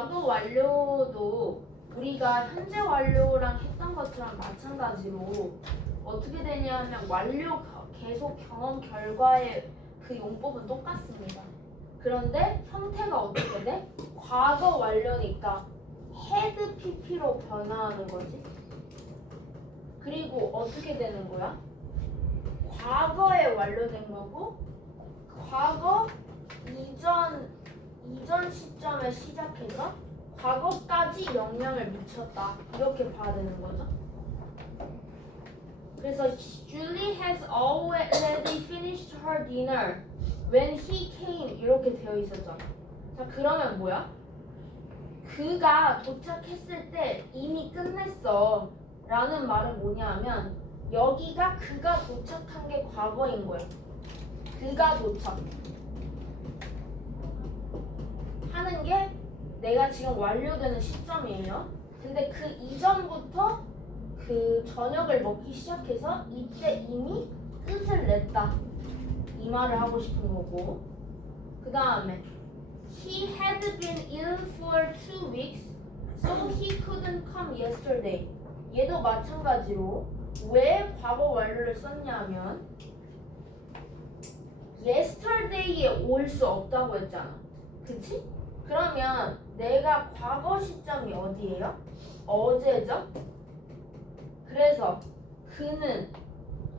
과거 완료도 우리가 현재 완료랑 했던 것처럼 마찬가지로 어떻게 되냐면 계속 경험 결과의 그 용법은 똑같습니다. 그런데 형태가 어떻게 돼? 과거 완료니까 had pp로 변화하는 거지. 그리고 어떻게 되는 거야? 과거에 완료된 거고 과거 이전 시점에 시작해서 과거까지 영향을 미쳤다. 이렇게 봐야 되는 거죠. 그래서 Julie has already finished her dinner when he came 이렇게 되어 있었잖아. 자, 그러면 뭐야? 그가 도착했을 때 이미 끝냈어 라는 말은 뭐냐 하면 여기가 그가 도착한 게 과거인 거야. 그가 도착 하는 게 내가 지금 완료되는 시점이에요. 근데 그 이전부터 그 저녁을 먹기 시작해서 이때 이미 끝을 냈다. 이 말을 하고 싶은 거고. 그 다음에 He had been ill for 2 weeks, so he couldn't come yesterday. 얘도 마찬가지로 왜 과거 완료를 썼냐면 yesterday에 올 수 없다고 했잖아. 그치? 그러면 내가 과거 시점이 어디예요? 어제죠? 그래서 그는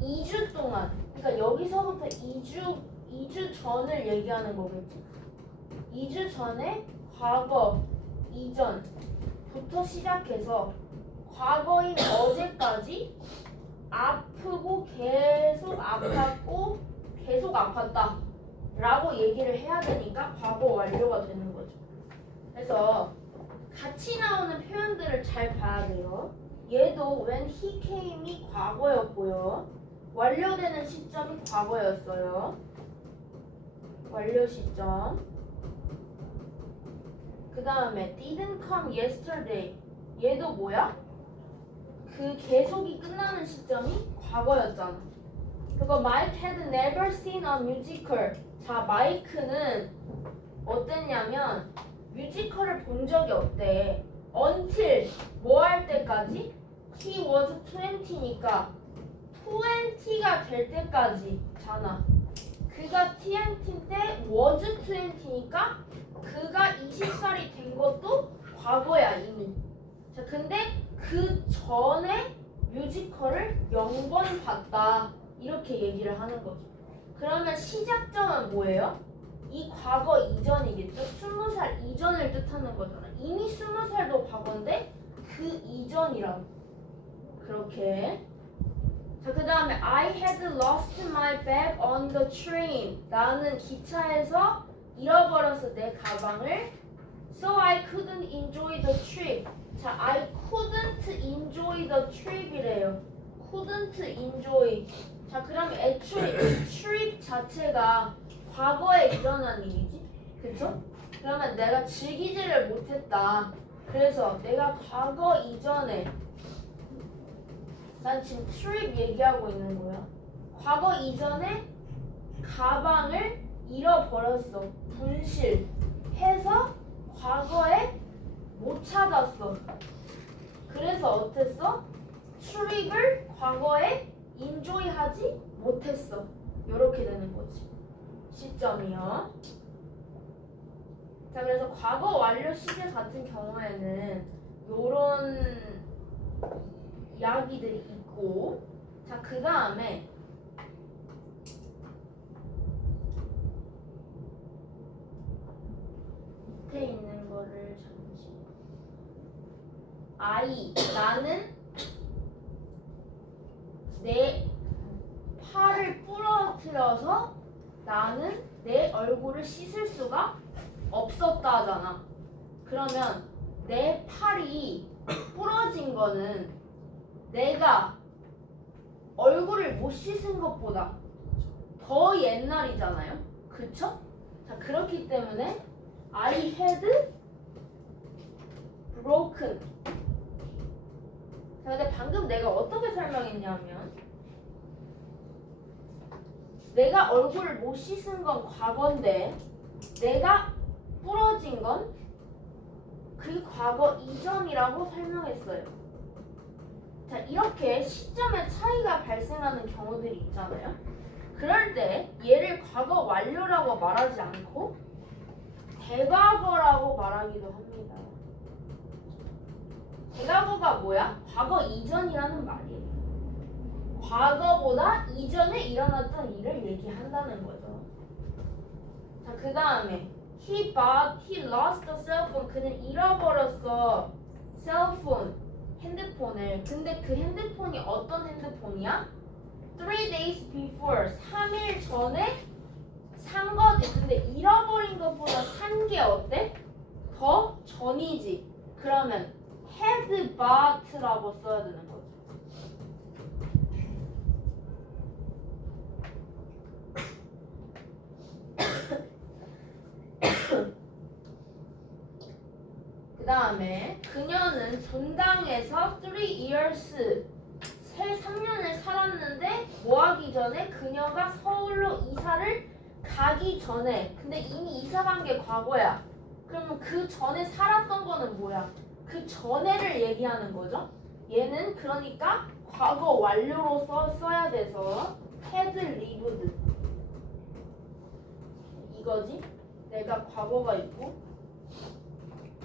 2주 동안, 그러니까 여기서부터 2주 전을 얘기하는 거겠지? 2주 전에 과거 이전부터 시작해서 과거인 어제까지 아프고 계속 아팠고 계속 아팠다 라고 얘기를 해야 되니까 과거 완료가 되는 거죠. 그래서 같이 나오는 표현들을 잘 봐야 돼요. 얘도 when he came이 과거였고요. 완료되는 시점이 과거였어요. 완료 시점. 그 다음에 didn't come yesterday. 얘도 뭐야? 그 계속이 끝나는 시점이 과거였잖아. 그리고 Mike had never seen a musical. 자, 마이크는 어땠냐면 뮤지컬을 본 적이 없대. until 뭐 할 때까지? He was 20니까 20가 될 때까지 잖아. 그가 20 때 was 20니까 그가 20살이 된 것도 과거야 이미. 자, 근데 그 전에 뮤지컬을 0번 봤다. 이렇게 얘기를 하는 거죠. 그러면 시작점은 뭐예요? 이 과거 이전이겠죠? 20살 이전을 뜻하는 거잖아. 이미 20살도 과거인데 그 이전이라고. 그렇게. 자, 그 다음에 I had lost my bag on the train. 나는 기차에서 잃어버려서 내 가방을. So I couldn't enjoy the trip. 자, I couldn't enjoy the trip이래요. couldn't enjoy. 자, 그럼 애초에 이 trip 자체가 과거에 일어난 일이지? 그쵸? 그러면 내가 즐기지를 못했다. 그래서 내가 과거 이전에 난 지금 trip 얘기하고 있는 거야. 과거 이전에 가방을 잃어버렸어. 분실해서 과거에 못 찾았어. 그래서 어땠어? trip을 과거에 enjoy하지 못했어. 이렇게 되는 거지. 시점이요. 자, 그래서 과거 완료 시제 같은 경우에는 요런 이야기들이 있고, 자, 그 다음에 밑에 있는 거를 잠시. 나는 내 팔을 부러뜨려서 나는 내 얼굴을 씻을 수가 없었다 하잖아. 그러면 내 팔이 부러진 거는 내가 얼굴을 못 씻은 것보다 더 옛날이잖아요. 그쵸? 자, 그렇기 때문에 I had broken. 자, 근데 방금 내가 어떻게 설명했냐면 내가 얼굴을 못 씻은 건 과거인데 내가 부러진 건 그 과거 이전이라고 설명했어요. 자, 이렇게 시점의 차이가 발생하는 경우들이 있잖아요. 그럴 때 얘를 과거 완료라고 말하지 않고 대과거라고 말하기도 합니다. 대과거가 뭐야? 과거 이전이라는 말이에요. 과거보다 이전에 일어났던 일을 얘기한다는 거죠. 자, 그 다음에 he lost the cell phone. 그는 잃어버렸어 cell phone, 핸드폰을. 근데 그 핸드폰이 어떤 핸드폰이야? 3 days before, 3일 전에 산 거지. 근데 잃어버린 것보다 산 게 어때? 더 전이지. 그러면 had bought라고 써야 되는 거죠. 그 다음에 그녀는 분당에서 3 years, 새 3년을 살았는데 뭐 하기 전에? 그녀가 서울로 이사를 가기 전에. 근데 이미 이사 간 게 과거야. 그러면 그 전에 살았던 거는 뭐야? 그 전에를 얘기하는 거죠. 얘는 그러니까 과거 완료로 써야 돼서 had lived 이거지. 내가 과거가 있고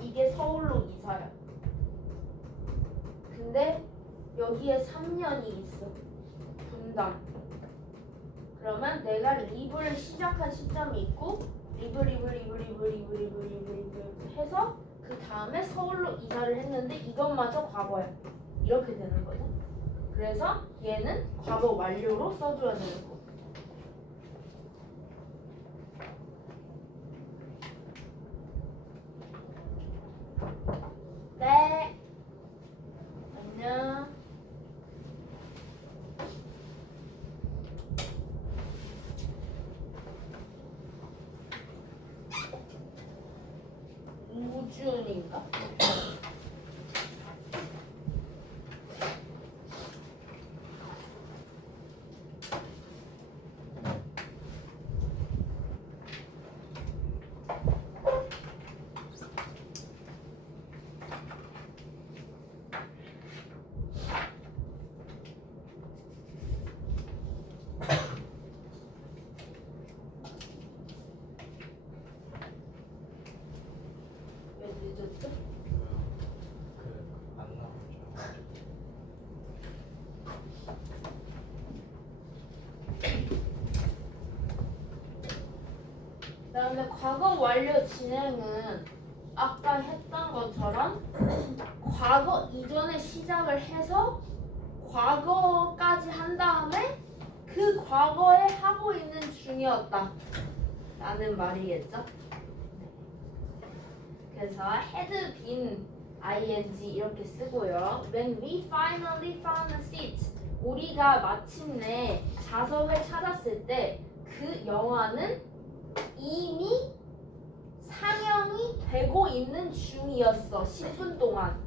이게 서울로 이사야. 근데 여기에 3년이 있어. 분당. 그러면 내가 리브를 시작한 시점이 있고 리브 해서 그 다음에 서울로 이사를 했는데 이것마저 과거야. 이렇게 되는 거죠. 그래서 얘는 과거 완료로 써줘야 되는 거. 네. 안녕. 우준인가? 왜 늦었죠? 안 나오죠. 그다음에 과거 완료 진행은 아까 했던 것처럼 과거 이전에 시작을 해서 과거까지 한 다음에 그 과거에 하고 있는 중이었다 라는 말이겠죠. 그래서 had been ing 이렇게 쓰고요. When we finally found a seat, 우리가 마침내 좌석을 찾았을 때 그 영화는 이미 상영이 되고 있는 중이었어. 10분 동안.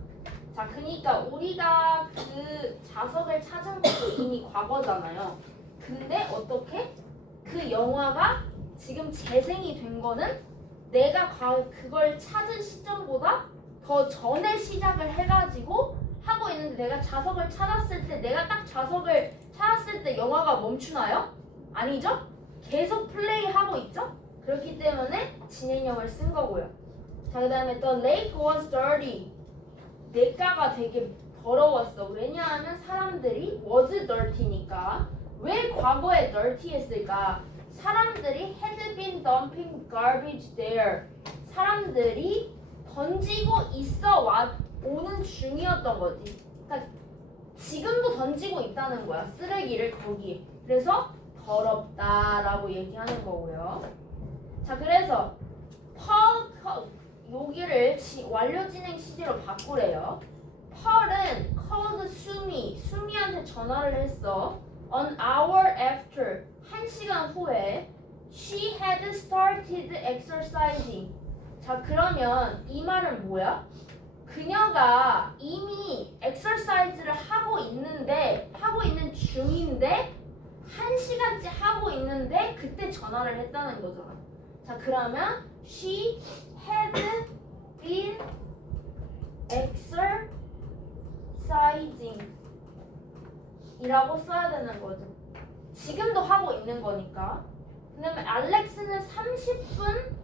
자, 그러니까 우리가 그 좌석을 찾은 것도 이미 과거잖아요. 근데 어떻게? 그 영화가 지금 재생이 된 거는 내가 그걸 찾은 시점보다 더 전에 시작을 해가지고 하고 있는데, 내가 좌석을 찾았을 때, 내가 딱 좌석을 찾았을 때 영화가 멈추나요? 아니죠? 계속 플레이하고 있죠? 그렇기 때문에 진행형을 쓴 거고요. 자, 그 다음에 또 lake was dirty. 냇가가 되게 더러웠어. 왜냐하면 사람들이 was dirty니까. 왜 과거에 dirty 했을까? 사람들이 had been dumping garbage there. 사람들이 던지고 있어 오는 중이었던 거지. 그러니까 지금도 던지고 있다는 거야. 쓰레기를 거기에. 그래서 더럽다라고 얘기하는 거고요. 자, 그래서 여기를 완료 진행 시제로 바꾸래요. 펄은 called 수미한테 전화를 했어. An hour after, 1시간 후에 she had started exercising. 자, 그러면 이 말은 뭐야? 그녀가 이미 exercise를 하고 있는 중인데 1시간째 하고 있는데 그때 전화를 했다는 거잖아. 자, 그러면 she had been 라고 써야 되는 거죠. 지금도 하고 있는 거니까. 그 다음에 알렉스는 30분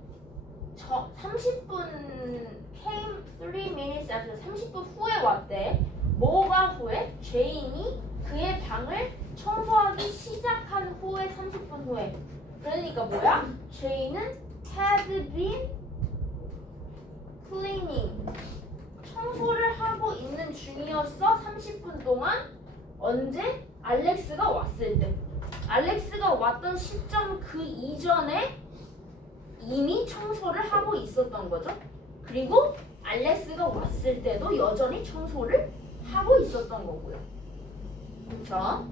came 3 minutes after 30분 후에 왔대. 뭐가 후에? 제인이 그의 방을 청소하기 시작한 후에 30분 후에. 그러니까 뭐야? 제인은 had been cleaning. 청소를 하고 있는 중이었어. 30분 동안. 언제? 알렉스가 왔을 때. 알렉스가 왔던 시점 그 이전에 이미 청소를 하고 있었던 거죠. 그리고 알렉스가 왔을 때도 여전히 청소를 하고 있었던 거고요. 그렇죠?